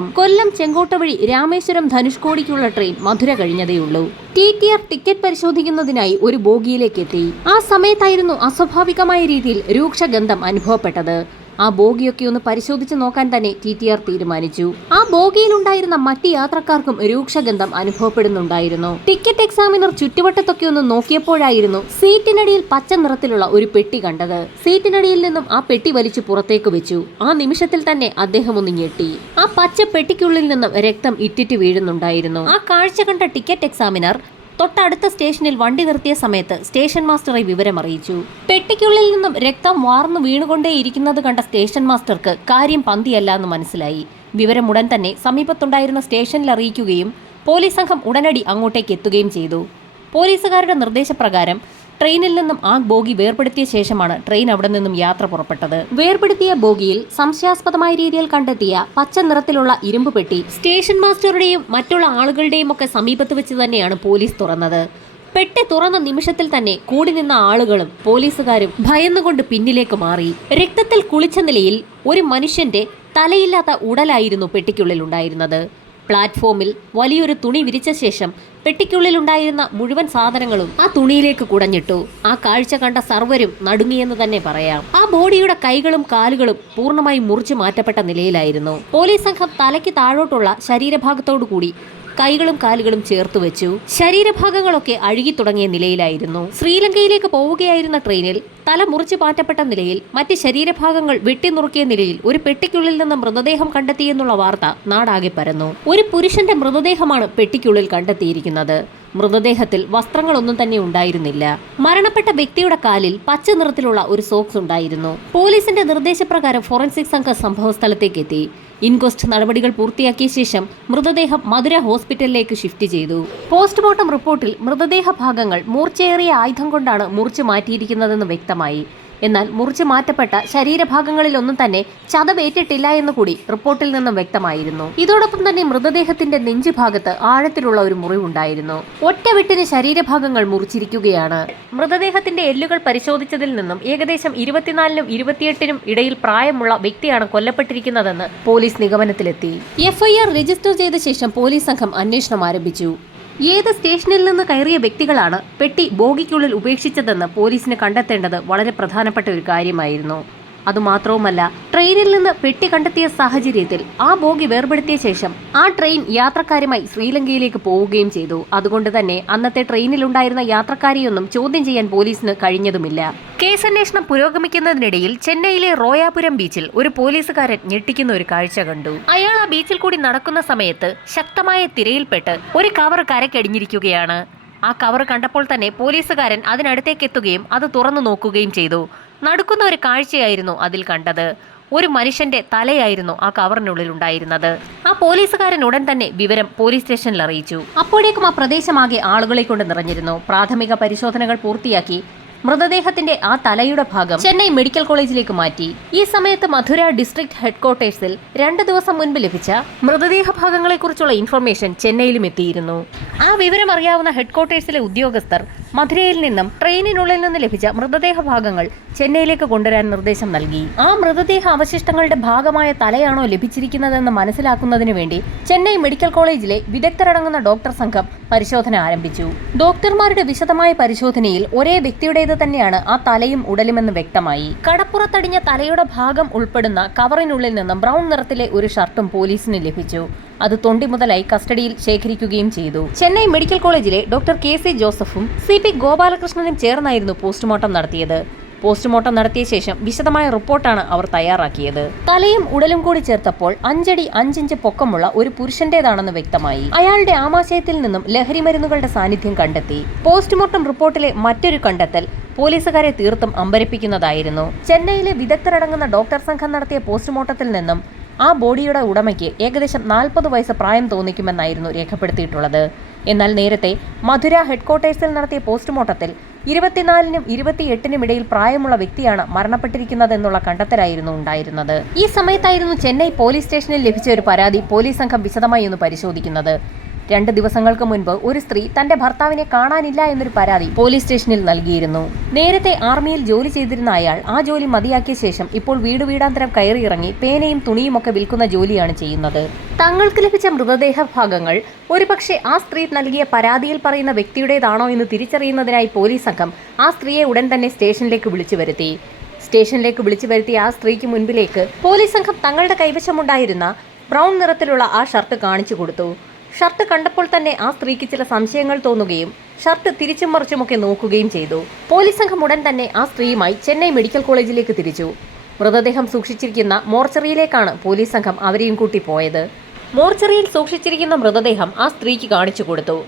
കൊല്ലം ചെങ്കോട്ട വഴി രാമേശ്വരം ധനുഷ്കോടിക്കുള്ള ട്രെയിൻ മധുര കഴിഞ്ഞതേയുള്ളൂ. ടി ടി ആർ ടിക്കറ്റ് പരിശോധിക്കുന്നതിനായി ഒരു ബോഗിയിലേക്ക് എത്തി ആ സമയത്തായിരുന്നു അസ്വാഭാവികമായ രീതിയിൽ രൂക്ഷഗന്ധം അനുഭവപ്പെട്ടത്. ആ ബോഗിയൊക്കെ ഒന്ന് പരിശോധിച്ച് നോക്കാൻ തന്നെ ടി ടി ആർ തീരുമാനിച്ചു. ആ ബോഗിയിലുണ്ടായിരുന്ന മറ്റ് യാത്രക്കാർക്കും രൂക്ഷഗന്ധം അനുഭവപ്പെടുന്നുണ്ടായിരുന്നു. ടിക്കറ്റ് എക്സാമിനർ ചുറ്റുവട്ടത്തൊക്കെ ഒന്ന് നോക്കിയപ്പോഴായിരുന്നു സീറ്റിനടിയിൽ പച്ച നിറത്തിലുള്ള ഒരു പെട്ടി കണ്ടത്. സീറ്റിനടിയിൽ നിന്നും ആ പെട്ടി വലിച്ചു പുറത്തേക്ക് വെച്ചു. ആ നിമിഷത്തിൽ തന്നെ അദ്ദേഹം ഒന്ന് ഞെട്ടി. ആ പച്ച പെട്ടിക്കുള്ളിൽ നിന്നും രക്തം ഇറ്റിറ്റ് വീഴുന്നുണ്ടായിരുന്നു. ആ കാഴ്ച കണ്ട ടിക്കറ്റ് എക്സാമിനർ തൊട്ടടുത്ത സ്റ്റേഷനിൽ വണ്ടി നിർത്തിയ സമയത്ത് സ്റ്റേഷൻ മാസ്റ്ററെ വിവരമറിയിച്ചു. പെട്ടിക്കുള്ളിൽ നിന്നും രക്തം വാർന്നു വീണുകൊണ്ടേയിരിക്കുന്നത് കണ്ട സ്റ്റേഷൻ മാസ്റ്റർക്ക് കാര്യം പന്തിയല്ല എന്ന് മനസ്സിലായി. വിവരം ഉടൻ തന്നെ സമീപത്തുണ്ടായിരുന്ന സ്റ്റേഷനിൽ അറിയിക്കുകയും പോലീസ് സംഘം ഉടനടി അങ്ങോട്ടേക്ക് എത്തുകയും ചെയ്തു. പോലീസുകാരുടെ നിർദ്ദേശപ്രകാരം ട്രെയിനിൽ നിന്നും ആ ബോഗി വേർപെടുത്തിയ ശേഷമാണ് ട്രെയിൻ അവിടെ നിന്നും യാത്ര പുറപ്പെട്ടത്. വേർപെടുത്തിയ ബോഗിയിൽ സംശയാസ്പദമായ രീതിയിൽ കണ്ടെത്തിയ പച്ച നിറത്തിലുള്ള ഇരുമ്പ് പെട്ടി സ്റ്റേഷൻ മാസ്റ്ററുടെയും മറ്റുള്ള ആളുകളുടെയും ഒക്കെ സമീപത്ത് വെച്ച് തന്നെയാണ് പോലീസ് തുറന്നത്. പെട്ടി തുറന്ന നിമിഷത്തിൽ തന്നെ കൂടി നിന്ന ആളുകളും പോലീസുകാരും ഭയന്നുകൊണ്ട് പിന്നിലേക്ക് മാറി. രക്തത്തിൽ കുളിച്ച നിലയിൽ ഒരു മനുഷ്യന്റെ തലയില്ലാത്ത ഉടലായിരുന്നു പെട്ടിക്കുള്ളിൽ ഉണ്ടായിരുന്നത്. പ്ലാറ്റ്ഫോമിൽ വലിയൊരു തുണി വിരിച്ച ശേഷം പെട്ടിക്കുള്ളിലുണ്ടായിരുന്ന മുഴുവൻ സാധനങ്ങളും ആ തുണിയിലേക്ക് കുടഞ്ഞിട്ടു. ആ കാഴ്ച കണ്ട സർവരും നടുങ്ങിയെന്ന് തന്നെ പറയാം. ആ ബോഡിയുടെ കൈകളും കാലുകളും പൂർണമായി മുറിച്ചു മാറ്റപ്പെട്ട നിലയിലായിരുന്നു. പോലീസ് സംഘം തലയ്ക്ക് താഴോട്ടുള്ള ശരീരഭാഗത്തോടു കൂടി കൈകളും കാലുകളും ചേർത്ത് വെച്ചു. ശരീരഭാഗങ്ങളൊക്കെ അഴുകി തുടങ്ങിയ നിലയിലായിരുന്നു. ശ്രീലങ്കയിലേക്ക് പോവുകയായിരുന്ന ട്രെയിനിൽ തല മുറിച്ചു മാറ്റപ്പെട്ട നിലയിൽ മറ്റ് ശരീരഭാഗങ്ങൾ വെട്ടിനുറുക്കിയ നിലയിൽ ഒരു പെട്ടിക്കുള്ളിൽ നിന്ന് മൃതദേഹം കണ്ടെത്തിയെന്നുള്ള വാർത്ത നാടാകെ പരന്നു. ഒരു പുരുഷന്റെ മൃതദേഹമാണ് പെട്ടിക്കുള്ളിൽ കണ്ടെത്തിയിരിക്കുന്നത്. മൃതദേഹത്തിൽ വസ്ത്രങ്ങളൊന്നും തന്നെ ഉണ്ടായിരുന്നില്ല. മരണപ്പെട്ട വ്യക്തിയുടെ കാലിൽ പച്ച നിറത്തിലുള്ള ഒരു സോക്സ് ഉണ്ടായിരുന്നു. പോലീസിന്റെ നിർദ്ദേശപ്രകാരം ഫോറൻസിക് സംഘം സംഭവസ്ഥലത്തേക്ക് എത്തി. ഇൻക്വസ്റ്റ് നടപടികൾ പൂർത്തിയാക്കിയ ശേഷം മൃതദേഹം മധുര ഹോസ്പിറ്റലിലേക്ക് ഷിഫ്റ്റ് ചെയ്തു. പോസ്റ്റ്മോർട്ടം റിപ്പോർട്ടിൽ മൃതദേഹ ഭാഗങ്ങൾ മൂർച്ചയേറിയ ആയുധം കൊണ്ടാണ് മുറിച്ചു മാറ്റിയിരിക്കുന്നതെന്ന് വ്യക്തമായി. എന്നാൽ മുറിച്ചു മാറ്റപ്പെട്ട ശരീരഭാഗങ്ങളിലൊന്നും തന്നെ ചതവേറ്റിട്ടില്ല എന്ന് കൂടി റിപ്പോർട്ടിൽ നിന്നും വ്യക്തമായിരുന്നു. ഇതോടൊപ്പം തന്നെ മൃതദേഹത്തിന്റെ നെഞ്ചുഭാഗത്ത് ആഴത്തിലുള്ള ഒരു മുറിവുണ്ടായിരുന്നു. ഒറ്റവിട്ടിന് ശരീരഭാഗങ്ങൾ മുറിച്ചിരിക്കുകയാണ്. മൃതദേഹത്തിന്റെ എല്ലുകൾ പരിശോധിച്ചതിൽ നിന്നും ഏകദേശം ഇരുപത്തിനാലിനും ഇരുപത്തിയെട്ടിനും ഇടയിൽ പ്രായമുള്ള വ്യക്തിയാണ് കൊല്ലപ്പെട്ടിരിക്കുന്നതെന്ന് പോലീസ് നിഗമനത്തിലെത്തി. എഫ്ഐആർ രജിസ്റ്റർ ചെയ്ത ശേഷം പോലീസ് സംഘം അന്വേഷണം ആരംഭിച്ചു. ഏത് സ്റ്റേഷനിൽ നിന്ന് കയറിയ വ്യക്തികളാണ് പെട്ടി ബോഗിക്കുള്ളിൽ ഉപേക്ഷിച്ചതെന്ന് പോലീസിന് കണ്ടെത്തേണ്ടത് വളരെ പ്രധാനപ്പെട്ട ഒരു കാര്യമായിരുന്നു. അതുമാത്രവുമല്ല ട്രെയിനിൽ നിന്ന് പെട്ടി കണ്ടെത്തിയ സാഹചര്യത്തിൽ ആ ബോഗി വേർപെടുത്തിയ ശേഷം ആ ട്രെയിൻ യാത്രക്കാരുമായി ശ്രീലങ്കയിലേക്ക് പോവുകയും ചെയ്തു. അതുകൊണ്ട് തന്നെ അന്നത്തെ ട്രെയിനിലുണ്ടായിരുന്ന യാത്രക്കാരെയൊന്നും ചോദ്യം ചെയ്യാൻ പോലീസിന് കഴിഞ്ഞതുമില്ല. കേസന്വേഷണം പുരോഗമിക്കുന്നതിനിടയിൽ ചെന്നൈയിലെ റോയാപുരം ബീച്ചിൽ ഒരു പോലീസുകാരൻ ഞെട്ടിക്കുന്ന ഒരു കാഴ്ച കണ്ടു. അയാൾ ആ ബീച്ചിൽ കൂടി നടക്കുന്ന സമയത്ത് ശക്തമായ തിരയിൽപ്പെട്ട് ഒരു കവർ കരക്കടിഞ്ഞിരിക്കുകയാണ്. ആ കവർ കണ്ടപ്പോൾ തന്നെ പോലീസുകാരൻ അതിനടുത്തേക്ക് എത്തുകയും അത് തുറന്നു നോക്കുകയും ചെയ്തു. നടക്കുന്ന ഒരു കാഴ്ചയായിരുന്നു അതിൽ കണ്ടത്. ഒരു മനുഷ്യന്റെ തലയായിരുന്നു ആ കവറിനുള്ളിൽ ഉണ്ടായിരുന്നത് ആ പോലീസുകാരൻ ഉടൻ തന്നെ വിവരം പോലീസ് സ്റ്റേഷനിൽ അറിയിച്ചു. അപ്പോഴേക്കും ആ പ്രദേശമാകെ ആളുകളെ കൊണ്ട് നിറഞ്ഞിരുന്നു. പ്രാഥമിക പരിശോധനകൾ പൂർത്തിയാക്കി മൃതദേഹത്തിന്റെ ആ തലയുടെ ഭാഗം ചെന്നൈ മെഡിക്കൽ കോളേജിലേക്ക് മാറ്റി. ഈ സമയത്ത് മധുര ഡിസ്ട്രിക്ട് ഹെഡ്ക്വാർട്ടേഴ്സിൽ രണ്ട് ദിവസം മുൻപ് ലഭിച്ച മൃതദേഹ ഭാഗങ്ങളെക്കുറിച്ചുള്ള ഇൻഫർമേഷൻ ചെന്നൈയിലും എത്തിയിരുന്നു. ആ വിവരം അറിയാവുന്ന ഹെഡ്ക്വാർട്ടേഴ്സിലെ ഉദ്യോഗസ്ഥർ മധുരയിൽ നിന്നും ട്രെയിനിനുള്ളിൽ നിന്ന് ലഭിച്ച മൃതദേഹ ഭാഗങ്ങൾ ചെന്നൈയിലേക്ക് കൊണ്ടുവരാൻ നിർദ്ദേശം നൽകി. ആ മൃതദേഹ അവശിഷ്ടങ്ങളുടെ ഭാഗമായ തലയാണോ ലഭിച്ചിരിക്കുന്നതെന്ന് മനസ്സിലാക്കുന്നതിന് വേണ്ടി ചെന്നൈ മെഡിക്കൽ കോളേജിലെ വിദഗ്ധരടങ്ങുന്ന ഡോക്ടർ സംഘം പരിശോധന ആരംഭിച്ചു. ഡോക്ടർമാരുടെ വിശദമായ പരിശോധനയിൽ ഒരേ വ്യക്തിയുടേത് തന്നെയാണ് ആ തലയും ഉടലുമെന്ന് വ്യക്തമായി. കടപ്പുറത്തടിഞ്ഞ തലയുടെ ഭാഗം ഉൾപ്പെടുന്ന കവറിനുള്ളിൽ നിന്നും ബ്രൗൺ നിറത്തിലെ ഒരു ഷർട്ടും പോലീസിന് ലഭിച്ചു. അത് തൊണ്ടി മുതലായി കസ്റ്റഡിയിൽ ശേഖരിക്കുകയും ചെയ്തു. ചെന്നൈ മെഡിക്കൽ കോളേജിലെ ഡോക്ടർ കെ സി ജോസഫും സി പി ഗോപാലകൃഷ്ണനും ചേർന്നായിരുന്നു പോസ്റ്റ്മോർട്ടം നടത്തിയത്. പോസ്റ്റ്മോർട്ടം നടത്തിയ ശേഷം വിശദമായ റിപ്പോർട്ടാണ് അവർ തയ്യാറാക്കിയത്. തലയും ഉടലും കൂടി ചേർത്തപ്പോൾ അഞ്ചടി അഞ്ചിഞ്ച് പൊക്കമുള്ള ഒരു പുരുഷന്റേതാണെന്ന് വ്യക്തമായി. അയാളുടെ ആമാശയത്തിൽ നിന്നും ലഹരി മരുന്നുകളുടെ സാന്നിധ്യം കണ്ടെത്തി. പോസ്റ്റ്മോർട്ടം റിപ്പോർട്ടിലെ മറ്റൊരു കണ്ടെത്തൽ പോലീസുകാരെ തീർത്തും അമ്പരപ്പിക്കുന്നതായിരുന്നു. ചെന്നൈയിലെ വിദഗ്ധരടങ്ങുന്ന ഡോക്ടർ സംഘം നടത്തിയ പോസ്റ്റ്മോർട്ടത്തിൽ നിന്നും ആ ബോഡിയുടെ ഉടമയ്ക്ക് ഏകദേശം നാൽപ്പത് വയസ്സ് പ്രായം തോന്നിക്കുമെന്നായിരുന്നു രേഖപ്പെടുത്തിയിട്ടുള്ളത്. എന്നാൽ നേരത്തെ മധുര ഹെഡ്ക്വാർട്ടേഴ്സിൽ നടത്തിയ പോസ്റ്റ്മോർട്ടത്തിൽ ഇരുപത്തിനാലിനും ഇരുപത്തിയെട്ടിനും ഇടയിൽ പ്രായമുള്ള വ്യക്തിയാണ് മരണപ്പെട്ടിരിക്കുന്നതെന്നുള്ള കണ്ടെത്തലായിരുന്നു ഉണ്ടായിരുന്നത്. ഈ സമയത്തായിരുന്നു ചെന്നൈ പോലീസ് സ്റ്റേഷനിൽ ലഭിച്ച ഒരു പരാതി പോലീസ് സംഘം വിശദമായി ഒന്ന് പരിശോധിക്കുന്നത്. രണ്ട് ദിവസങ്ങൾക്ക് മുൻപ് ഒരു സ്ത്രീ തന്റെ ഭർത്താവിനെ കാണാനില്ല എന്നൊരു പരാതി പോലീസ് സ്റ്റേഷനിൽ നൽകിയിരുന്നു. നേരത്തെ ആർമിയിൽ ജോലി ചെയ്തിരുന്ന അയാൾ ആ ജോലി മതിയാക്കിയ ശേഷം ഇപ്പോൾ വീട് വീടാന്തരം കയറിയിറങ്ങി പേനയും തുണിയുമൊക്കെ വിൽക്കുന്ന ജോലിയാണ് ചെയ്യുന്നത്. തങ്ങൾക്ക് ലഭിച്ച മൃതദേഹ ഭാഗങ്ങൾ ഒരുപക്ഷെ ആ സ്ത്രീ നൽകിയ പരാതിയിൽ പറയുന്ന വ്യക്തിയുടേതാണോ എന്ന് തിരിച്ചറിയുന്നതിനായി പോലീസ് സംഘം ആ സ്ത്രീയെ ഉടൻ തന്നെ സ്റ്റേഷനിലേക്ക് വിളിച്ചു വരുത്തി. സ്റ്റേഷനിലേക്ക് വിളിച്ചു വരുത്തിയ ആ സ്ത്രീക്ക് മുൻപിലേക്ക് പോലീസ് സംഘം തങ്ങളുടെ കൈവശമുണ്ടായിരുന്ന ബ്രൗൺ നിറത്തിലുള്ള ആ ഷർട്ട് കാണിച്ചു കൊടുത്തു. ഷർട്ട് കണ്ടപ്പോൾ തന്നെ ആ സ്ത്രീക്ക് ചില സംശയങ്ങൾ തോന്നുകയും ഷർട്ട് തിരിച്ചും മറിച്ചുമൊക്കെ നോക്കുകയും ചെയ്തു. പോലീസ് സംഘം ഉടൻ തന്നെ ആ സ്ത്രീയുമായി ചെന്നൈ മെഡിക്കൽ കോളേജിലേക്ക് തിരിച്ചു. മൃതദേഹം സൂക്ഷിച്ചിരിക്കുന്ന മോർച്ചറിയിലേക്കാണ് പോലീസ് സംഘം അവരെയും കൂട്ടി പോയത്. മോർച്ചറിയിൽ സൂക്ഷിച്ചിരിക്കുന്ന മൃതദേഹം ആ സ്ത്രീക്ക് കാണിച്ചു കൊടുത്തു.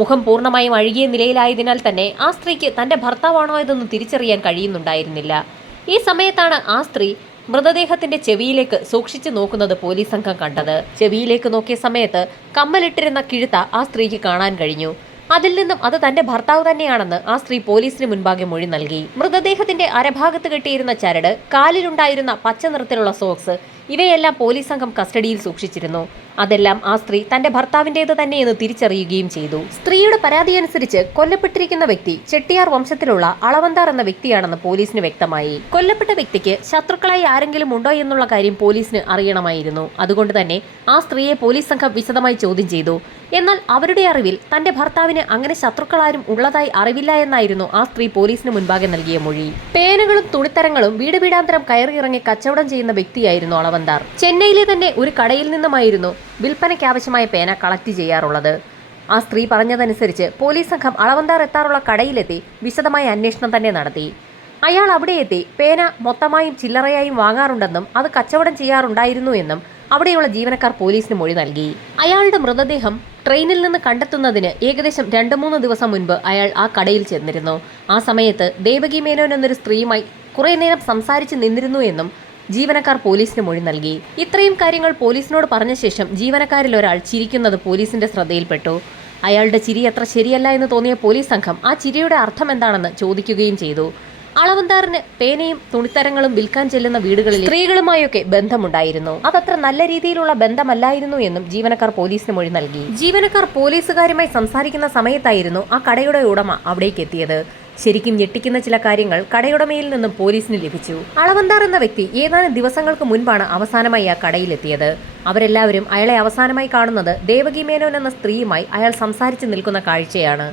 മുഖം പൂർണമായും അഴുകിയ നിലയിലായതിനാൽ തന്നെ ആ സ്ത്രീക്ക് തന്റെ ഭർത്താവാണോ ഇതെന്ന് തിരിച്ചറിയാൻ കഴിയുന്നുണ്ടായിരുന്നില്ല. ഈ സമയത്താണ് ആ സ്ത്രീ മൃതദേഹത്തിന്റെ ചെവിയിലേക്ക് സൂക്ഷിച്ചു നോക്കുന്നത് പോലീസ് സംഘം കണ്ടത്. ചെവിയിലേക്ക് നോക്കിയ സമയത്ത് കമ്മലിട്ടിരുന്ന കിഴുത്ത ആ സ്ത്രീക്ക് കാണാൻ കഴിഞ്ഞു. അതിൽ നിന്നും അത് തന്റെ ഭർത്താവ് തന്നെയാണെന്ന് ആ സ്ത്രീ പോലീസിന് മുൻപാകെ മൊഴി നൽകി. മൃതദേഹത്തിന്റെ അരഭാഗത്ത് കെട്ടിയിരുന്ന ചരട് കാലിലുണ്ടായിരുന്ന പച്ച നിറത്തിലുള്ള സോക്സ് ഇവയെല്ലാം പോലീസ് സംഘം കസ്റ്റഡിയിൽ സൂക്ഷിച്ചിരുന്നു. അതെല്ലാം ആ സ്ത്രീ തന്റെ ഭർത്താവിന്റേത് തന്നെയെന്ന് തിരിച്ചറിയുകയും ചെയ്തു. സ്ത്രീയുടെ പരാതി അനുസരിച്ച് കൊല്ലപ്പെട്ടിരിക്കുന്ന വ്യക്തി ചെട്ടിയാർ വംശത്തിലുള്ള അളവന്താർ എന്ന വ്യക്തിയാണെന്ന് പോലീസിന് വ്യക്തമായി. കൊല്ലപ്പെട്ട വ്യക്തിക്ക് ശത്രുക്കളായി ആരെങ്കിലും ഉണ്ടോ എന്നുള്ള കാര്യം പോലീസിന് അറിയണമായിരുന്നു. അതുകൊണ്ട് തന്നെ ആ സ്ത്രീയെ പോലീസ് സംഘം വിശദമായി ചോദ്യം ചെയ്തു. എന്നാൽ അവരുടെ അറിവിൽ തന്റെ ഭർത്താവിന് അങ്ങനെ ശത്രുക്കളാരും ഉള്ളതായി അറിവില്ല എന്നായിരുന്നു ആ സ്ത്രീ പോലീസിന് മുൻപാകെ നൽകിയ മൊഴി. പേനകളും തുണിത്തരങ്ങളും വീട് വീടാന്തരം കയറിയിറങ്ങി കച്ചവടം ചെയ്യുന്ന വ്യക്തിയായിരുന്നു അളവന്താർ. ചെന്നൈയിലെ തന്നെ ഒരു കടയിൽ നിന്നുമായിരുന്നു വിൽപ്പനയ്ക്ക് ആവശ്യമായ പേന കളക്ട് ചെയ്യാറുള്ളത്. ആ സ്ത്രീ പറഞ്ഞതനുസരിച്ച് പോലീസ് സംഘം അളവന്താർ എത്താറുള്ള കടയിലെത്തി വിശദമായ അന്വേഷണം തന്നെ നടത്തി. അയാൾ അവിടെ എത്തി പേന മൊത്തമായും ചില്ലറയായും വാങ്ങാറുണ്ടെന്നും അത് കച്ചവടം ചെയ്യാറുണ്ടായിരുന്നു എന്നും അവിടെയുള്ള ജീവനക്കാർ പോലീസിന് മൊഴി നൽകി. അയാളുടെ മൃതദേഹം ട്രെയിനിൽ നിന്ന് കണ്ടെത്തുന്നതിന് ഏകദേശം രണ്ട് മൂന്ന് ദിവസം മുൻപ് അയാൾ ആ കടയിൽ ചെന്നിരുന്നു. ആ സമയത്ത് ദേവകി മേനോൻ എന്നൊരു സ്ത്രീയുമായി കുറേ നേരം സംസാരിച്ച് നിന്നിരുന്നു എന്നും ജീവനക്കാർ പോലീസിന് മൊഴി നൽകി. ഇത്രയും കാര്യങ്ങൾ പോലീസിനോട് പറഞ്ഞ ശേഷം ജീവനക്കാരിൽ ഒരാൾ ചിരിക്കുന്നത് പോലീസിന്റെ ശ്രദ്ധയിൽപ്പെട്ടു. അയാളുടെ ചിരി അത്ര ശരിയല്ല എന്ന് തോന്നിയ പോലീസ് സംഘം ആ ചിരിയുടെ അർത്ഥം എന്താണെന്ന് ചോദിക്കുകയും ചെയ്തു. അളവന്താറിന് പേനയും തുണിത്തരങ്ങളും വിൽക്കാൻ ചെല്ലുന്ന വീടുകളിൽ സ്ത്രീകളുമായൊക്കെ ബന്ധമുണ്ടായിരുന്നു. അതത്ര നല്ല രീതിയിലുള്ള ബന്ധമല്ലായിരുന്നു എന്നും ജീവനക്കാർ പോലീസിന് മൊഴി നൽകി. ജീവനക്കാർ പോലീസുകാരുമായി സംസാരിക്കുന്ന സമയത്തായിരുന്നു ആ കടയുടെ ഉടമ അവിടേക്ക് എത്തിയത് ശരിക്കും ഞെട്ടിക്കുന്ന ചില കാര്യങ്ങൾ കടയുടമയിൽ നിന്നും പോലീസിന് ലഭിച്ചു. അളവന്താർ എന്ന വ്യക്തി ഏതാനും ദിവസങ്ങൾക്ക് മുൻപാണ് അവസാനമായി ആ കടയിലെത്തിയത്. അവരെല്ലാവരും അയാളെ അവസാനമായി കാണുന്നത് ദേവകി മേനോൻ എന്ന സ്ത്രീയുമായി അയാൾ സംസാരിച്ച് നിൽക്കുന്ന കാഴ്ചയാണ്.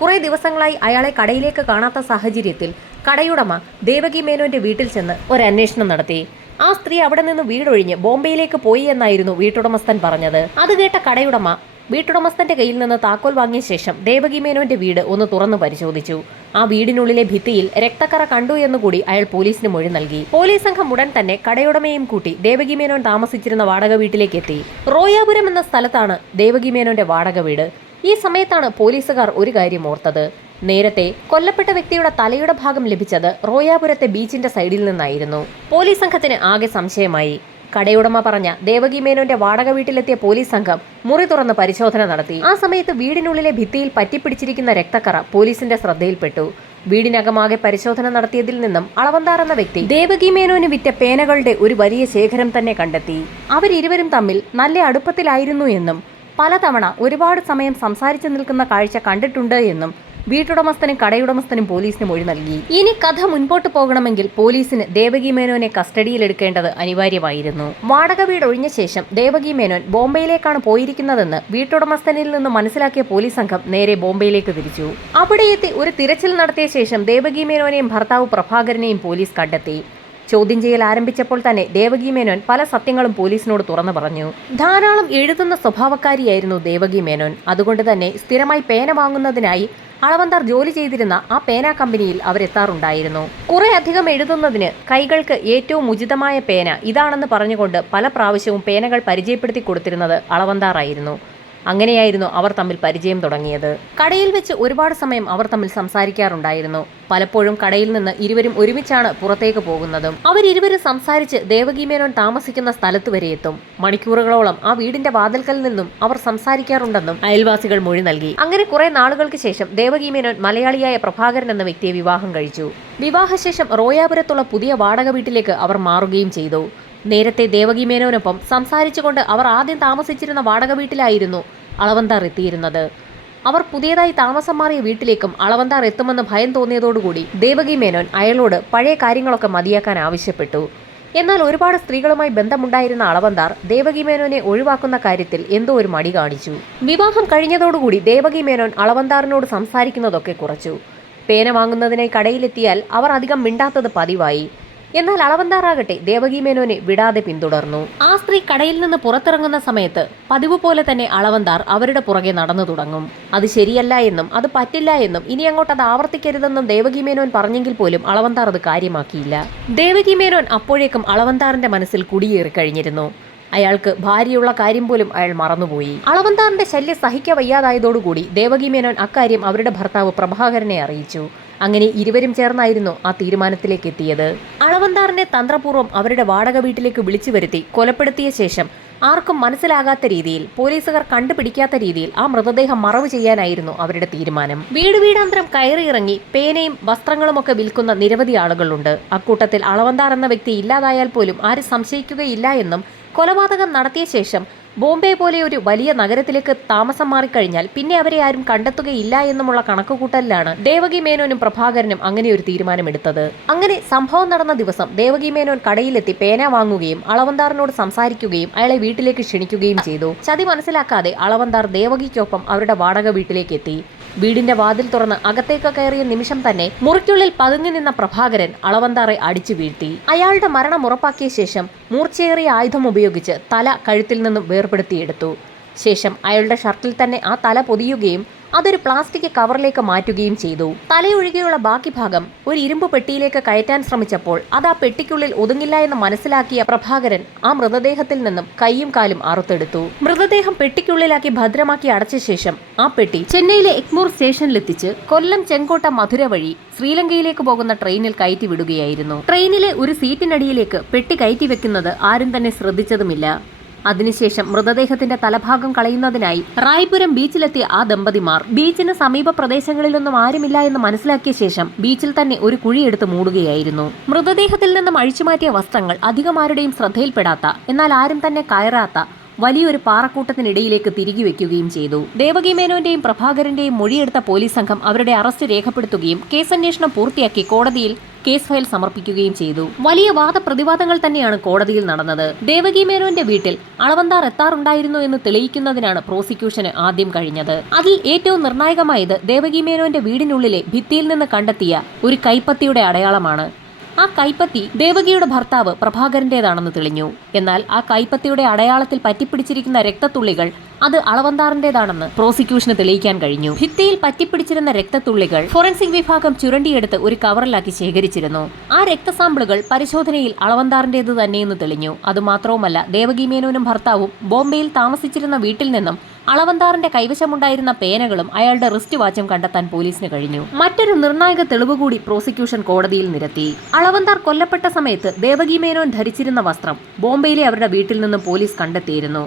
കുറേ ദിവസങ്ങളായി അയാളെ കടയിലേക്ക് കാണാത്ത സാഹചര്യത്തിൽ കടയുടമ ദേവകി മേനോന്റെ വീട്ടിൽ ചെന്ന് ഒരു അന്വേഷണം നടത്തി. ആ സ്ത്രീ അവിടെ നിന്ന് വീടൊഴിഞ്ഞ് ബോംബെയിലേക്ക് പോയി എന്നായിരുന്നു വീട്ടുടമസ്ഥൻ പറഞ്ഞത്. അത് കേട്ട കടയുടമ വീട്ടുടമസ്ഥന്റെ കയ്യിൽ നിന്ന് താക്കോൽ വാങ്ങിയ ശേഷം ദേവകി മേനോന്റെ വീട് ഒന്ന് തുറന്നു പരിശോധിച്ചു. ആ വീടിനുള്ളിലെ ഭിത്തിയിൽ രക്തക്കറ കണ്ടു എന്നുകൂടി അയാൾ പോലീസിന് മൊഴി നൽകി. പോലീസ് സംഘം ഉടൻ തന്നെ കടയുടമയും കൂട്ടി ദേവകി മേനോൻ താമസിച്ചിരുന്ന വാടക വീട്ടിലേക്ക് എത്തി. റോയാപുരം എന്ന സ്ഥലത്താണ് ദേവകി മേനോന്റെ വാടക വീട്. ഈ സമയത്താണ് പോലീസുകാർ ഒരു കാര്യം ഓർത്തത്. നേരത്തെ കൊല്ലപ്പെട്ട വ്യക്തിയുടെ തലയുടെ ഭാഗം ലഭിച്ചത് റോയാപുരത്തെ ബീച്ചിന്റെ സൈഡിൽ നിന്നായിരുന്നു. പോലീസ് സംഘത്തിന് ആകെ സംശയമായി. കടയുടമ പറഞ്ഞ ദേവകി മേനോന്റെ വാടക വീട്ടിലെത്തിയ പോലീസ് സംഘം മുറി തുറന്ന് പരിശോധന നടത്തി. ആ സമയത്ത് വീടിനുള്ളിലെ ഭിത്തിയിൽ പറ്റിപ്പിടിച്ചിരിക്കുന്ന രക്തക്കറ പോലീസിന്റെ ശ്രദ്ധയിൽപ്പെട്ടു. വീടിനകമാകെ പരിശോധന നടത്തിയതിൽ നിന്നും അളവന്താർ എന്ന വ്യക്തി ദേവകി മേനോന് വിറ്റ പേനകളുടെ ഒരു വലിയ ശേഖരം തന്നെ കണ്ടെത്തി. അവരിരുവരും തമ്മിൽ നല്ല അടുപ്പത്തിലായിരുന്നു എന്നും പലതവണ ഒരുപാട് സമയം സംസാരിച്ചു നിൽക്കുന്ന കാഴ്ച കണ്ടിട്ടുണ്ട് എന്നും വീട്ടുടമസ്ഥനും കടയുടമസ്ഥനും പോലീസിന് മൊഴി നൽകി. ഇനി കഥ മുൻപോട്ട് പോകണമെങ്കിൽ പോലീസിന് ദേവകി മേനോനെ കസ്റ്റഡിയിലെടുക്കേണ്ടത് അനിവാര്യമായിരുന്നു. വാടക വീട് ഒഴിഞ്ഞ ശേഷം ദേവകി മേനോൻ ബോംബെയിലേക്കാണ് പോയിരിക്കുന്നതെന്ന് വീട്ടുടമസ്ഥനിൽ നിന്ന് മനസ്സിലാക്കിയ പോലീസ് സംഘം നേരെ ബോംബെയിലേക്ക് തിരിച്ചു. അവിടെയെത്തി ഒരു തിരച്ചിൽ നടത്തിയ ശേഷം ദേവകി മേനോനെയും ഭർത്താവ് പ്രഭാകരനെയും പോലീസ് കണ്ടെത്തി. ചോദ്യം ചെയ്യൽ ആരംഭിച്ചപ്പോൾ തന്നെ ദേവകി മേനോൻ പല സത്യങ്ങളും പോലീസിനോട് തുറന്നു പറഞ്ഞു. ധാരാളം എഴുതുന്ന സ്വഭാവക്കാരിയായിരുന്നു ദേവകി മേനോൻ. അതുകൊണ്ട് തന്നെ സ്ഥിരമായി പേന വാങ്ങുന്നതിനായി അളവന്താർ ജോലി ചെയ്തിരുന്ന ആ പേന കമ്പനിയിൽ അവരെത്താറുണ്ടായിരുന്നു. കുറെ അധികം എഴുതുന്നതിന് കൈകൾക്ക് ഏറ്റവും ഉചിതമായ പേന ഇതാണെന്ന് പറഞ്ഞുകൊണ്ട് പല പ്രാവശ്യവും പേനകൾ പരിചയപ്പെടുത്തി കൊടുത്തിരുന്നത് അളവന്താറായിരുന്നു. അങ്ങനെയായിരുന്നു അവർ തമ്മിൽ പരിചയം തുടങ്ങിയത്. കടയിൽ വെച്ച് ഒരുപാട് സമയം അവർ തമ്മിൽ സംസാരിക്കാറുണ്ടായിരുന്നു. പലപ്പോഴും കടയിൽ നിന്ന് ഇരുവരും ഒരുമിച്ചാണ് പുറത്തേക്ക് പോകുന്നതും. അവരിരുവരും സംസാരിച്ച് ദേവകീമേനോൻ താമസിക്കുന്ന സ്ഥലത്ത് വരെ എത്തും. മണിക്കൂറുകളോളം ആ വീടിന്റെ വാതിൽക്കൽ നിന്നും അവർ സംസാരിക്കാറുണ്ടെന്നും അയൽവാസികൾ മൊഴി നൽകി. അങ്ങനെ കുറെ നാളുകൾക്ക് ശേഷം ദേവകീമേനോൻ മലയാളിയായ പ്രഭാകരൻ എന്ന വ്യക്തിയെ വിവാഹം കഴിച്ചു. വിവാഹശേഷം റോയാപുരത്തുള്ള പുതിയ വാടക വീട്ടിലേക്ക് അവർ മാറുകയും ചെയ്തു. നേരത്തെ ദേവകി മേനോനൊപ്പം സംസാരിച്ചുകൊണ്ട് അവർ ആദ്യം താമസിച്ചിരുന്ന വാടക വീട്ടിലായിരുന്നു അളവന്താർ എത്തിയിരുന്നത്. അവർ പുതിയതായി താമസം മാറിയ വീട്ടിലേക്കും അളവന്താർ എത്തുമെന്ന് ഭയം തോന്നിയതോടുകൂടി ദേവകി മേനോൻ അയാളോട് പഴയ കാര്യങ്ങളൊക്കെ മതിയാക്കാൻ ആവശ്യപ്പെട്ടു. എന്നാൽ ഒരുപാട് സ്ത്രീകളുമായി ബന്ധമുണ്ടായിരുന്ന അളവന്താർ ദേവകി മേനോനെ ഒഴിവാക്കുന്ന കാര്യത്തിൽ എന്തോ ഒരു മടി കാണിച്ചു. വിവാഹം കഴിഞ്ഞതോടുകൂടി ദേവകി മേനോൻ അളവന്താറിനോട് സംസാരിക്കുന്നതൊക്കെ കുറച്ചു. പേന വാങ്ങുന്നതിനായി കടയിലെത്തിയാൽ അവർ അധികം മിണ്ടാത്തത് പതിവായി. എന്നാൽ അളവന്താറാകട്ടെ ദേവകി മേനോനെ വിടാതെ പിന്തുടർന്നു. ആ സ്ത്രീ കടയിൽ നിന്ന് പുറത്തിറങ്ങുന്ന സമയത്ത് പതിവ് പോലെ തന്നെ അളവന്താർ അവരുടെ പുറകെ നടന്നു തുടങ്ങും. അത് ശരിയല്ല എന്നും അത് പറ്റില്ല എന്നും ഇനി അങ്ങോട്ട് അത് ആവർത്തിക്കരുതെന്നും ദേവകി മേനോൻ പറഞ്ഞെങ്കിൽ പോലും അളവന്താർ അത് കാര്യമാക്കിയില്ല. ദേവകി മേനോൻ അപ്പോഴേക്കും അളവന്താറിന്റെ മനസ്സിൽ കുടിയേറി കഴിഞ്ഞിരുന്നു. അയാൾക്ക് ഭാര്യയുള്ള കാര്യം പോലും അയാൾ മറന്നുപോയി. അളവന്താറിന്റെ ശല്യം സഹിക്ക വയ്യാതായതോടുകൂടി ദേവകി മേനോൻ അക്കാര്യം അവരുടെ ഭർത്താവ് പ്രഭാകരനെ അറിയിച്ചു. അങ്ങനെ ഇരുവരും ചേർന്നായിരുന്നു ആ തീരുമാനത്തിലേക്ക് എത്തിയത് അളവന്താറിനെ തന്ത്രപൂർവം അവരുടെ വാടക വീട്ടിലേക്ക് വിളിച്ചു വരുത്തി കൊലപ്പെടുത്തിയ ശേഷം ആർക്കും മനസ്സിലാകാത്ത രീതിയിൽ പോലീസുകാർ കണ്ടുപിടിക്കാത്ത രീതിയിൽ ആ മൃതദേഹം മറവ് ചെയ്യാനായിരുന്നു അവരുടെ തീരുമാനം. വീട് വീടാന്തരം കയറിയിറങ്ങി പേനയും വസ്ത്രങ്ങളുമൊക്കെ വിൽക്കുന്ന നിരവധി ആളുകളുണ്ട്. അക്കൂട്ടത്തിൽ അളവന്താർ എന്ന വ്യക്തി ഇല്ലാതായാൽ പോലും ആരും സംശയിക്കുകയില്ല എന്നും കൊലപാതകം നടത്തിയ ശേഷം ബോംബെ പോലെ ഒരു വലിയ നഗരത്തിലേക്ക് താമസം മാറിക്കഴിഞ്ഞാൽ പിന്നെ അവരെ ആരും കണ്ടെത്തുകയില്ല എന്നുമുള്ള കണക്കുകൂട്ടലിലാണ് ദേവകി മേനോനും പ്രഭാകരനും അങ്ങനെ ഒരു തീരുമാനമെടുത്തത്. അങ്ങനെ സംഭവം നടന്ന ദിവസം ദേവകി മേനോൻ കടയിലെത്തി പേന വാങ്ങുകയും അളവന്താറിനോട് സംസാരിക്കുകയും അയാളെ വീട്ടിലേക്ക് ക്ഷണിക്കുകയും ചെയ്തു. ചതി മനസ്സിലാക്കാതെ അളവന്താർ ദേവകിക്കൊപ്പം അവരുടെ വാടക വീട്ടിലേക്ക് എത്തി. വീടിന്റെ വാതിൽ തുറന്ന് അകത്തേക്ക് കയറിയ നിമിഷം തന്നെ മുറിക്കുള്ളിൽ പതുങ്ങി നിന്ന പ്രഭാകരൻ അളവന്താറെ അടിച്ചു വീഴ്ത്തി. അയാളുടെ മരണം ഉറപ്പാക്കിയ ശേഷം മൂർച്ചയേറിയ ആയുധം ഉപയോഗിച്ച് തല കഴുത്തിൽ നിന്നും വേർപെടുത്തിയെടുത്തു. ശേഷം അയാളുടെ ഷർട്ടിൽ തന്നെ ആ തല പൊതിയുകയും അതൊരു പ്ലാസ്റ്റിക് കവറിലേക്ക് മാറ്റുകയും ചെയ്തു. തലയൊഴികെയുള്ള ബാക്കി ഭാഗം ഒരു ഇരുമ്പ് പെട്ടിയിലേക്ക് കയറ്റാൻ ശ്രമിച്ചപ്പോൾ അത് ആ പെട്ടിക്കുള്ളിൽ ഒതുങ്ങില്ല എന്ന് മനസ്സിലാക്കിയ പ്രഭാകരൻ ആ മൃതദേഹത്തിൽ നിന്നും കൈയും കാലും അറുത്തെടുത്തു മൃതദേഹം പെട്ടിക്കുള്ളിലാക്കി ഭദ്രമാക്കി അടച്ച ശേഷം ആ പെട്ടി ചെന്നൈയിലെ എക്മൂർ സ്റ്റേഷനിലെത്തിച്ച് കൊല്ലം ചെങ്കോട്ട മധുര വഴി ശ്രീലങ്കയിലേക്ക് പോകുന്ന ട്രെയിനിൽ കയറ്റി വിടുകയായിരുന്നു. ട്രെയിനിലെ ഒരു സീറ്റിനടിയിലേക്ക് പെട്ടി കയറ്റി വെക്കുന്നത് ആരും തന്നെ ശ്രദ്ധിച്ചതുമില്ല. അതിനുശേഷം മൃതദേഹത്തിന്റെ തലഭാഗം കളയുന്നതിനായി റായ്പുരം ബീച്ചിലെത്തിയ ആ ദമ്പതിമാർ. ബീച്ചിന് സമീപ പ്രദേശങ്ങളിലൊന്നും ആരുമില്ല എന്ന് മനസ്സിലാക്കിയ ശേഷം ബീച്ചിൽ തന്നെ ഒരു കുഴിയെടുത്ത് മൂടുകയായിരുന്നു. മൃതദേഹത്തിൽ നിന്നും അഴിച്ചുമാറ്റിയ വസ്ത്രങ്ങൾ അധികമാരുടെയും ശ്രദ്ധയിൽപ്പെടാത്ത എന്നാൽ ആരും തന്നെ കയറാത്ത വലിയൊരു പാറക്കൂട്ടത്തിനിടയിലേക്ക് തിരികെ വെക്കുകയും ചെയ്തു. ദേവകി മേനോന്റെയും പ്രഭാകരന്റെയും മൊഴിയെടുത്ത പോലീസ് സംഘം അവരുടെ അറസ്റ്റ് രേഖപ്പെടുത്തുകയും കേസന്വേഷണം പൂർത്തിയാക്കി കോടതിയിൽ കേസ് ഫയൽ സമർപ്പിക്കുകയും ചെയ്തു. വലിയ വാദപ്രതിവാദങ്ങൾ തന്നെയാണ് കോടതിയിൽ നടന്നത്. ദേവകി മേനോന്റെ വീട്ടിൽ അളവന്താർ എത്താറുണ്ടായിരുന്നു എന്ന് തെളിയിക്കുന്നതിനാണ് പ്രോസിക്യൂഷന് ആദ്യം കഴിഞ്ഞത്. അതിൽ ഏറ്റവും നിർണായകമായത് ദേവകി മേനോന്റെ വീടിനുള്ളിലെ ഭിത്തിയിൽ നിന്ന് കണ്ടെത്തിയ ഒരു കൈപ്പത്തിയുടെ അടയാളമാണ്. ആ കൈപ്പത്തി ദേവകിയുടെ ഭർത്താവ് പ്രഭാകരന്റേതാണെന്ന് തെളിഞ്ഞു. എന്നാൽ ആ കൈപ്പത്തിയുടെ അടയാളത്തിൽ പറ്റിപ്പിടിച്ചിരിക്കുന്ന രക്തത്തുള്ളികൾ അത് അളവന്താറിന്റേതാണെന്ന് പ്രോസിക്യൂഷന് തെളിയിക്കാൻ കഴിഞ്ഞു. ഭിത്തിയിൽ പറ്റിപ്പിടിച്ചിരുന്ന രക്തത്തുള്ളികൾ ഫോറൻസിക് വിഭാഗം ചുരണ്ടിയെടുത്ത് ഒരു കവറിലാക്കി ശേഖരിച്ചിരുന്നു. ആ രക്തസാമ്പിളുകൾ പരിശോധനയിൽ അളവന്താറിന്റേത് തന്നെയെന്ന് തെളിഞ്ഞു. അതുമാത്രവുമല്ല ദേവകി മേനോനും ഭർത്താവും ബോംബെയിൽ താമസിച്ചിരുന്ന വീട്ടിൽ നിന്നും അളവന്താറിന്റെ കൈവശമുണ്ടായിരുന്ന പേനകളും അയാളുടെ റിസ്റ്റ് വാച്ചും കണ്ടെത്താൻ പോലീസിന് കഴിഞ്ഞു. മറ്റൊരു നിർണായക തെളിവ് കൂടി പ്രോസിക്യൂഷൻ കോടതിയിൽ നിരത്തി. അളവന്താർ കൊല്ലപ്പെട്ട സമയത്ത് ദേവകി മേനോൻ ധരിച്ചിരുന്ന വസ്ത്രം ബോംബെയിലെ അവരുടെ വീട്ടിൽ നിന്നും പോലീസ് കണ്ടെത്തിയിരുന്നു.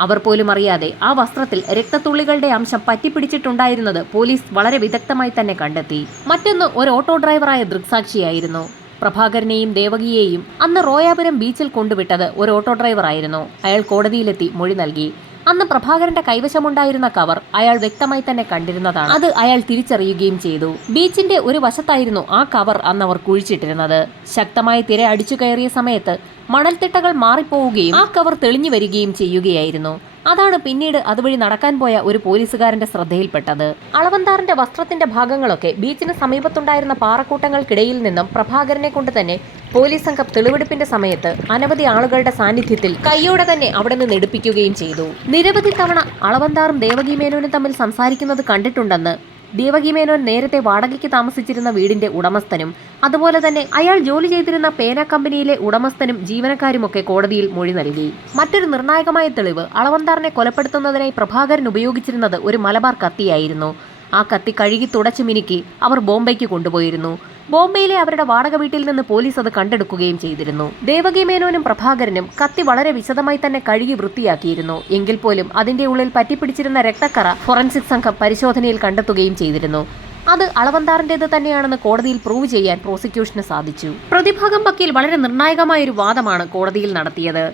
അവർ പോലും അറിയാതെ ആ വസ്ത്രത്തിൽ രക്തത്തുള്ളികളുടെ അംശം പറ്റിപ്പിടിച്ചിട്ടുണ്ടായിരുന്നത് പോലീസ് വളരെ വിദഗ്ധമായി തന്നെ കണ്ടെത്തി. മറ്റൊന്ന് ഒരു ഓട്ടോ ഡ്രൈവറായ ദൃക്സാക്ഷിയായിരുന്നു. പ്രഭാകരനെയും ദേവകിയെയും അന്ന് റോയാപുരം ബീച്ചിൽ കൊണ്ടുവിട്ടത് ഒരു ഓട്ടോ ഡ്രൈവറായിരുന്നു. അയാൾ കോടതിയിലെത്തി മൊഴി നൽകി. അന്ന് പ്രഭാകരന്റെ കൈവശമുണ്ടായിരുന്ന കവർ അയാൾ വ്യക്തമായി തന്നെ കണ്ടിരുന്നതാണ്. അത് അയാൾ തിരിച്ചറിയുകയും ചെയ്തു. ബീച്ചിന്റെ ഒരു വശത്തായിരുന്നു ആ കവർ അന്ന് അവർ കുഴിച്ചിട്ടിരുന്നത്. ശക്തമായി തിര അടിച്ചു കയറിയ സമയത്ത് മണൽത്തിട്ടകൾ മാറിപ്പോവുകയും ആ കവർ തെളിഞ്ഞു വരികയും ചെയ്യുകയായിരുന്നു. അതാണ് പിന്നീട് അതുവഴി നടക്കാൻ പോയ ഒരു പോലീസുകാരന്റെ ശ്രദ്ധയിൽപ്പെട്ടത്. അളവന്താറിന്റെ വസ്ത്രത്തിന്റെ ഭാഗങ്ങളൊക്കെ ബീച്ചിന് സമീപത്തുണ്ടായിരുന്ന പാറക്കൂട്ടങ്ങൾക്കിടയിൽ നിന്നും പ്രഭാകരനെ കൊണ്ട് തന്നെ പോലീസ് സംഘം തെളിവെടുപ്പിന്റെ സമയത്ത് അനവധി ആളുകളുടെ സാന്നിധ്യത്തിൽ കൈയോടെ തന്നെ അവിടെ നിന്ന് എടുപ്പിക്കുകയും ചെയ്തു. നിരവധി തവണ അളവന്താറും ദേവകി മേനോനും തമ്മിൽ സംസാരിക്കുന്നത് കണ്ടിട്ടുണ്ടെന്ന് ദേവകി മേനോൻ നേരത്തെ വാടകയ്ക്ക് താമസിച്ചിരുന്ന വീടിന്റെ ഉടമസ്ഥനും അതുപോലെ തന്നെ അയാൾ ജോലി ചെയ്തിരുന്ന പേന കമ്പനിയിലെ ഉടമസ്ഥനും ജീവനക്കാരുമൊക്കെ കോടതിയിൽ മൊഴി നൽകി. മറ്റൊരു നിർണായകമായ തെളിവ് അളവന്താറിനെ കൊലപ്പെടുത്തുന്നതിനായി പ്രഭാകരൻ ഉപയോഗിച്ചിരുന്നത് ഒരു മലബാർ കത്തിയായിരുന്നു. ആ കത്തി കഴുകി തുടച്ചു മിനുക്കി അവർ ബോംബെക്ക് കൊണ്ടുപോയിരുന്നു. ബോംബെയിലെ അവരുടെ വാടക വീട്ടിൽ നിന്ന് പോലീസ് അത് കണ്ടെടുക്കുകയും ചെയ്തിരുന്നു. ദേവകി മേനോനും പ്രഭാകരനും കത്തി വളരെ വിശദമായി തന്നെ കഴുകി വൃത്തിയാക്കിയിരുന്നു. എങ്കിൽ പോലും അതിന്റെ ഉള്ളിൽ പറ്റിപ്പിടിച്ചിരുന്ന രക്തക്കറ ഫോറൻസിക് സംഘം പരിശോധനയിൽ കണ്ടെത്തുകയും ചെയ്തിരുന്നു. അത് അളവന്താറിന്റേത് തന്നെയാണെന്ന് കോടതിയിൽ പ്രൂവ് ചെയ്യാൻ പ്രോസിക്യൂഷന് സാധിച്ചു. പ്രതിഭാഗം വക്കീൽ വളരെ നിർണായകമായ ഒരു വാദമാണ് കോടതിയിൽ നടത്തിയത്.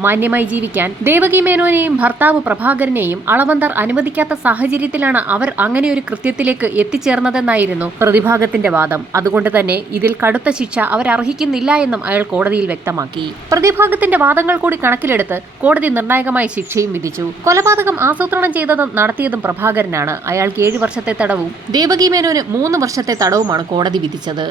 മാന്യമായി ജീവിക്കാൻ ദേവകി മേനോനെയും ഭർത്താവ് പ്രഭാകരനെയും അളവന്തർ അനുവദിക്കാത്ത സാഹചര്യത്തിലാണ് അവർ അങ്ങനെ ഒരു കൃത്യത്തിലേക്ക് എത്തിച്ചേർന്നതെന്നായിരുന്നു പ്രതിഭാഗത്തിന്റെ വാദം. അതുകൊണ്ട് തന്നെ ഇതിൽ കടുത്ത ശിക്ഷ അവർ അർഹിക്കുന്നില്ല എന്നും അയാൾ കോടതിയിൽ വ്യക്തമാക്കി. പ്രതിഭാഗത്തിന്റെ വാദങ്ങൾ കൂടി കണക്കിലെടുത്ത് കോടതി നിർണായകമായ ശിക്ഷയും വിധിച്ചു. കൊലപാതകം ആസൂത്രണം ചെയ്തതും നടത്തിയതും പ്രഭാകരനാണ്. അയാൾക്ക് ഏഴു വർഷത്തെ തടവും ദേവകി മേനോന് മൂന്ന് വർഷത്തെ തടവുമാണ് കോടതി വിധിച്ചത്.